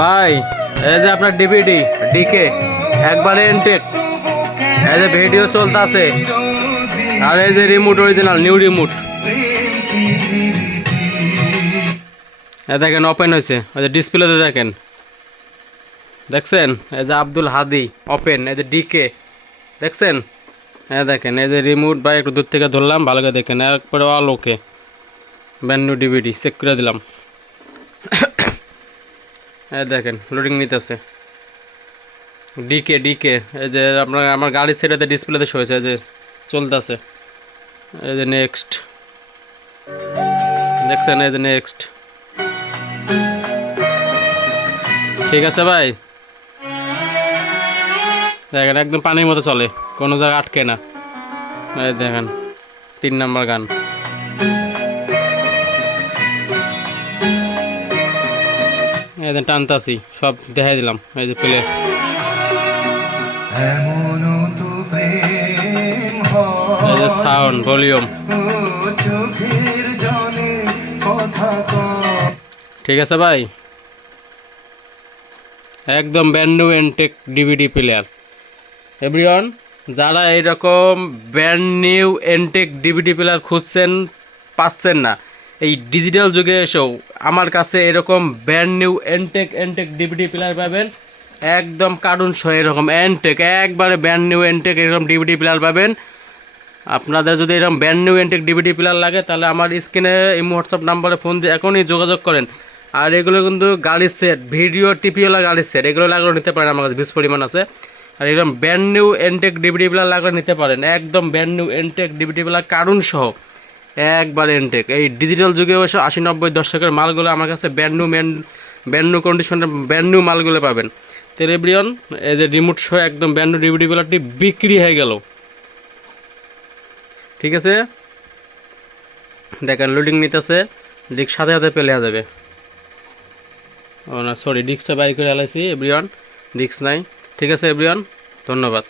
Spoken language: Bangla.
ভাই, এই যে আপনার ডিভিডি ডিকে একবারে ইনটেক এই যে ভিডিও চলতেছে। আর এই যে রিমোট অরিজিনাল নিউ রিমোট দেখেন ওপেন হয়েছে। ওই যে ডিসপ্লেতে দেখেন। দেখছেন? এই যে আব্দুল হাদি ওপেন এই যে ডিকে দেখছেন? হ্যাঁ দেখেন, এই যে রিমোট বা একটু দূর থেকে ধরলাম, ভালো করে দেখেন। একবারে all okay brand new DVD check করে দিলাম। এই দেখেন লোডিং নিতেছে। ডিকে ডিকে এই যে আপনার, আমার গাড়ির সেটাতে ডিসপ্লেতে শোয়েছে এই যে চলতেছে। এই যে নেক্সট দেখছেন, এই যে নেক্সট ঠিক আছে ভাই। দেখেন, একদম পানির মতো চলে, কোনো জায়গায় আটকে না। এই দেখেন, তিন নাম্বার গান। যে টানতাছি সব দেখাই দিলাম এই যে প্লে এমনও তো প্রেম এই যে সাউন্ড ভলিউম ঠিক আছে ভাই? একদম brand new Entech DVD player everyone যারা এইরকম brand new Entech DVD player খুঁজছেন পাচ্ছেন না। এই ডিজিটাল যুগে এসেও আমার কাছে এরকম brand new Entech Entech DVD player পাবেন। একদম কার্টুন সহ এরকম এনটেক একবারে ব্র্যান্ড নিউ এনটেক এরকম ডিভিডি প্লেয়ার পাবেন। আপনাদের যদি এরকম brand new Entech DVD player লাগে, তাহলে আমার স্ক্রিনে এই হোয়াটসঅ্যাপ নাম্বারে ফোন দিয়ে এখনই যোগাযোগ করেন। আর এগুলো কিন্তু গাড়ির সেট ভিডিও টিপিওলা গাড়ির সেট এগুলো লাগলেও নিতে পারেন আমার কাছে বেশ পরিমাণ আছে। আর এরকম brand new Entech DVD player লাগলে নিতে পারেন। একদম brand new Entech DVD player কারণ সহ। একবার এনটেক এই ডিজিটাল যুগে এসে আশি নব্বই দশকের মালগুলো আমার কাছে ব্যান্ডু ম্যান ব্র্যান্ড নিউ কন্ডিশনের ব্যান্ডু মালগুলো পাবেন। টেলিব্রিয়ন এই যে রিমোট সহ একদম ব্র্যান্ড নিউ ডিভিডি প্লেয়ারটি বিক্রি হয়ে গেল। ঠিক আছে? দেখেন লোডিং নিতেছে ডিস্ক সাথে সাথে পেলে যাবে। ও না সরি ডিস্কটা বাইর করে আলাইছি এভরিওয়ান ডিস্ক নাই। ঠিক আছে এভরিওয়ান ধন্যবাদ।